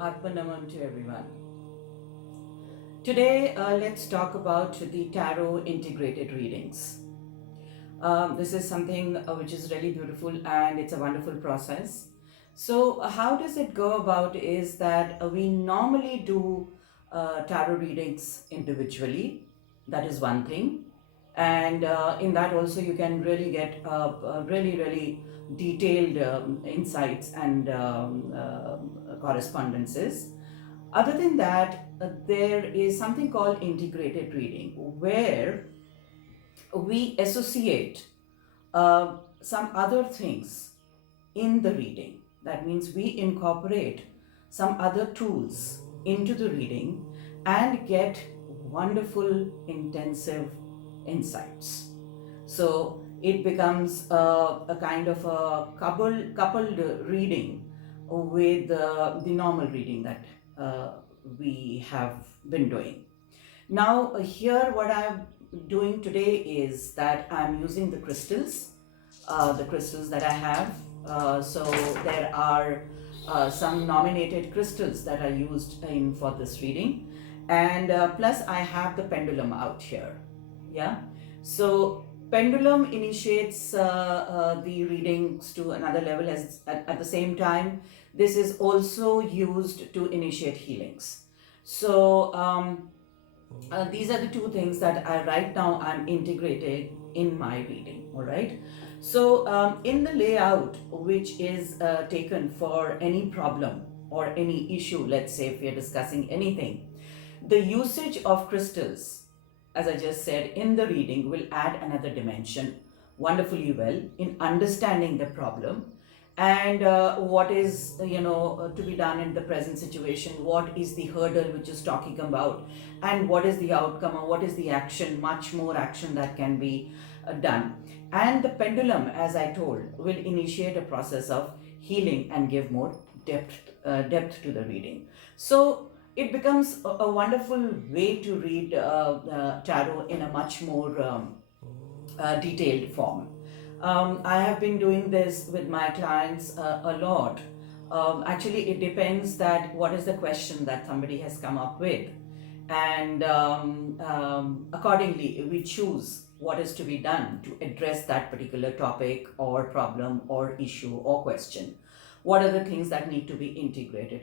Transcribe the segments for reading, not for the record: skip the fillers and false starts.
Atmanaman to everyone. Today, let's talk about the tarot integrated readings. This is something which is really beautiful and it's a wonderful process. So, how does it go about is that we normally do tarot readings individually. That is one thing. And in that also you can really get really detailed insights and correspondences. Other than that, there is something called integrated reading where we associate some other things in the reading. That means we incorporate some other tools into the reading and get wonderful, intensive insights. So it becomes a kind of a coupled reading with the normal reading that we have been doing. Now, here what I'm doing today is that I'm using the crystals that I have. So there are some nominated crystals that are used in for this reading, and plus I have the pendulum out here. Yeah, so pendulum initiates the readings to another level. As at the same time, this is also used to initiate healings. So these are the two things that I right now I'm integrating in my reading. All right. So in the layout, which is taken for any problem or any issue, let's say if we are discussing anything, the usage of crystals, as I just said, in the reading will add another dimension wonderfully well in understanding the problem and what is to be done in the present situation, what is the hurdle which is talking about, and what is the outcome or what is the action, much more action that can be done. And the pendulum, as I told, will initiate a process of healing and give more depth to the reading. So it becomes a wonderful way to read tarot in a much more detailed form. I have been doing this with my clients a lot. Actually, it depends that what is the question that somebody has come up with, and accordingly we choose what is to be done to address that particular topic or problem or issue or question. What are the things that need to be integrated?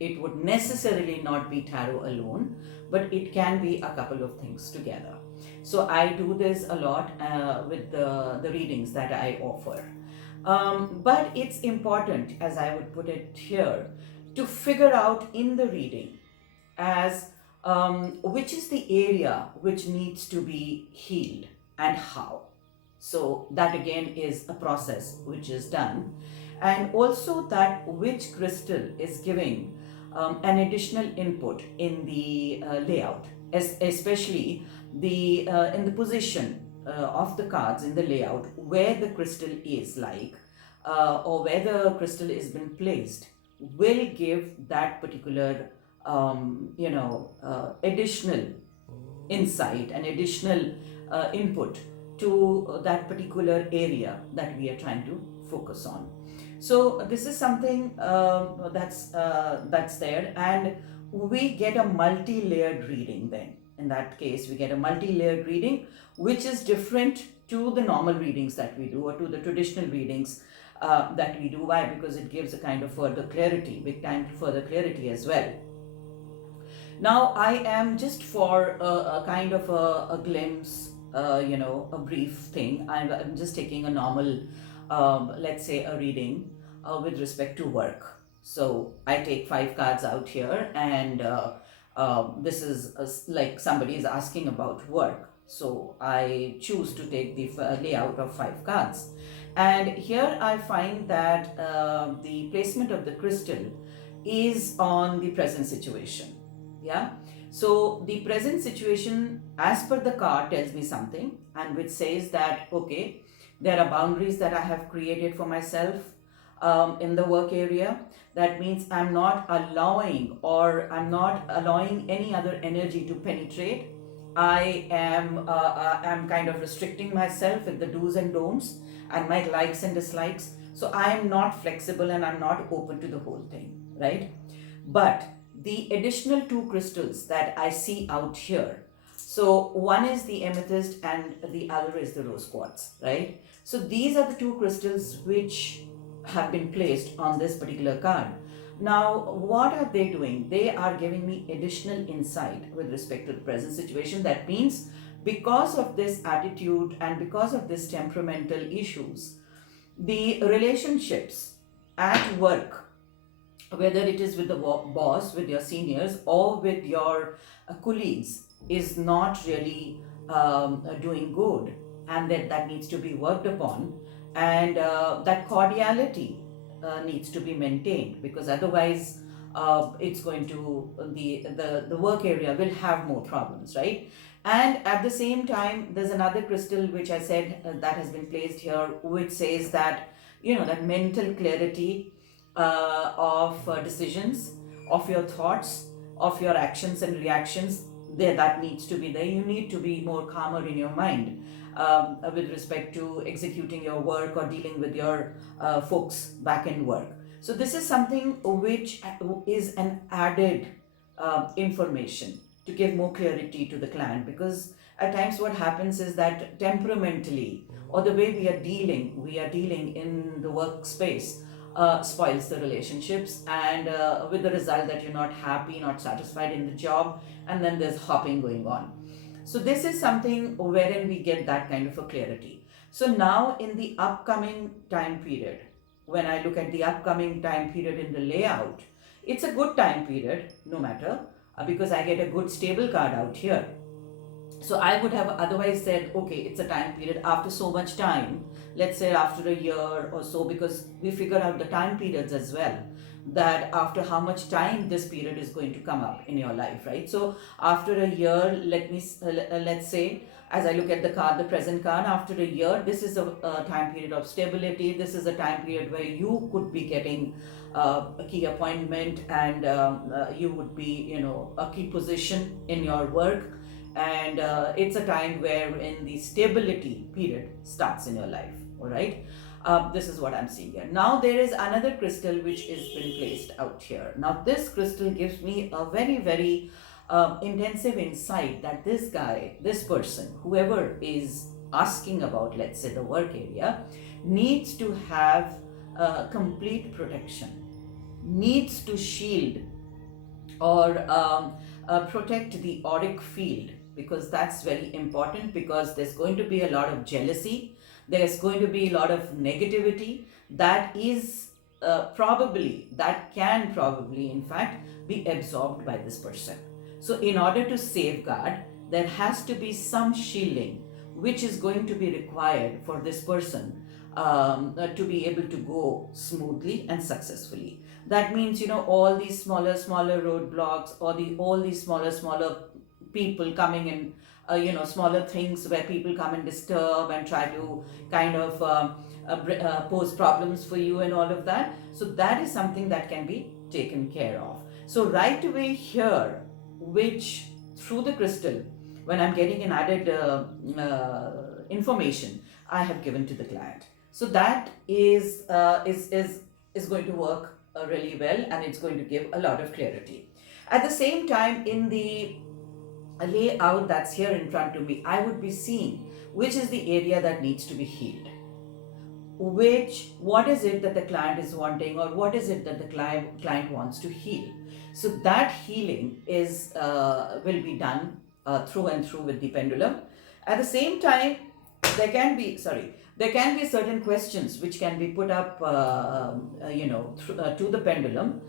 It would necessarily not be tarot alone, but it can be a couple of things together. So I do this a lot with the readings that I offer. But it's important, as I would put it here, to figure out in the reading as which is the area which needs to be healed and how. So that again is a process which is done, and also that which crystal is giving an additional input in the layout, especially the in the position of the cards in the layout where the crystal is or where the crystal has been placed will give that particular additional insight and additional input to that particular area that we are trying to focus on. So this is something that's there, and we get a multi-layered reading. Then in that case we get a multi-layered reading which is different to the normal readings that we do or to the traditional readings that we do. Why? Because it gives a kind of further clarity, big time further clarity as well. Now I am just for a kind of a glimpse, a brief thing. I'm just taking a normal, let's say, a reading with respect to work. So I take 5 cards out here, and this is like somebody is asking about work. So I choose to take the layout of 5 cards. And here I find that the placement of the crystal is on the present situation. Yeah. So the present situation, as per the card, tells me something, and which says that, okay, there are boundaries that I have created for myself in the work area. That means I'm not allowing any other energy to penetrate. I am kind of restricting myself with the do's and don'ts and my likes and dislikes. So I am not flexible and I'm not open to the whole thing, right? But the additional two crystals that I see out here, so one is the amethyst and the other is the rose quartz, right? So these are the two crystals which have been placed on this particular card. Now, what are they doing? They are giving me additional insight with respect to the present situation. That means because of this attitude and because of this temperamental issues, the relationships at work, whether it is with the boss, with your seniors, or with your colleagues, is not really doing good, and that needs to be worked upon, and that cordiality needs to be maintained, because otherwise it's going to the work area will have more problems, right? And at the same time, there's another crystal which I said that has been placed here, which says that, that mental clarity of decisions, of your thoughts, of your actions and reactions, there that needs to be there. You need to be more calmer in your mind with respect to executing your work or dealing with your folks back in work. So this is something which is an added information to give more clarity to the client, because at times what happens is that temperamentally, or the way we are dealing in the workspace, spoils the relationships, and with the result that you're not happy, not satisfied in the job, and then there's hopping going on. So this is something wherein we get that kind of a clarity. So now in the upcoming time period, when I look at the upcoming time period in the layout, it's a good time period no matter, because I get a good stable card out here. So I would have otherwise said, okay, it's a time period after so much time, let's say after a year or so, because we figure out the time periods as well, that after how much time this period is going to come up in your life, right? So after a year, let's say, as I look at the card, the present card, after a year, this is a time period of stability. This is a time period where you could be getting a key appointment, and you would be, a key position in your work, and it's a time wherein the stability period starts in your life. All right, this is what I'm seeing here. Now there is another crystal which is been placed out here. Now this crystal gives me a very, very intensive insight that this guy, this person, whoever is asking about, let's say, the work area, needs to have complete protection, needs to shield or protect the auric field, because that's very important, because there's going to be a lot of jealousy, there's going to be a lot of negativity that is that can probably in fact be absorbed by this person. So in order to safeguard, there has to be some shielding which is going to be required for this person to be able to go smoothly and successfully. That means, all these smaller roadblocks, or all these smaller people coming in, smaller things where people come and disturb and try to kind of pose problems for you and all of that. So that is something that can be taken care of. So right away here, which through the crystal, when I'm getting an added information, I have given to the client. So that is going to work really well, and it's going to give a lot of clarity. At the same time, in the layout that's here in front of me, I would be seeing which is the area that needs to be healed. What is it that the client is wanting, or what is it that the client wants to heal? So that healing is will be done through and through with the pendulum. At the same time, there can be certain questions which can be put up to the pendulum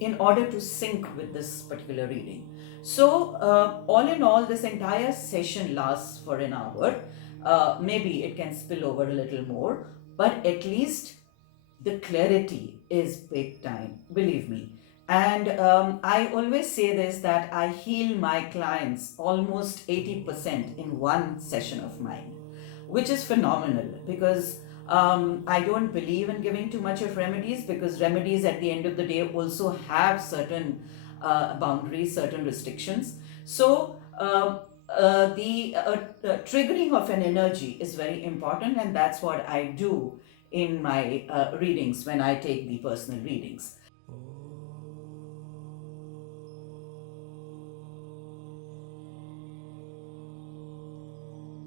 in order to sync with this particular reading. So all in all, this entire session lasts for an hour. Maybe it can spill over a little more, but at least the clarity is big time, believe me. And I always say this, that I heal my clients almost 80% in one session of mine, which is phenomenal, because I don't believe in giving too much of remedies, because remedies at the end of the day also have certain boundaries, certain restrictions. So the triggering of an energy is very important, and that's what I do in my readings when I take the personal readings.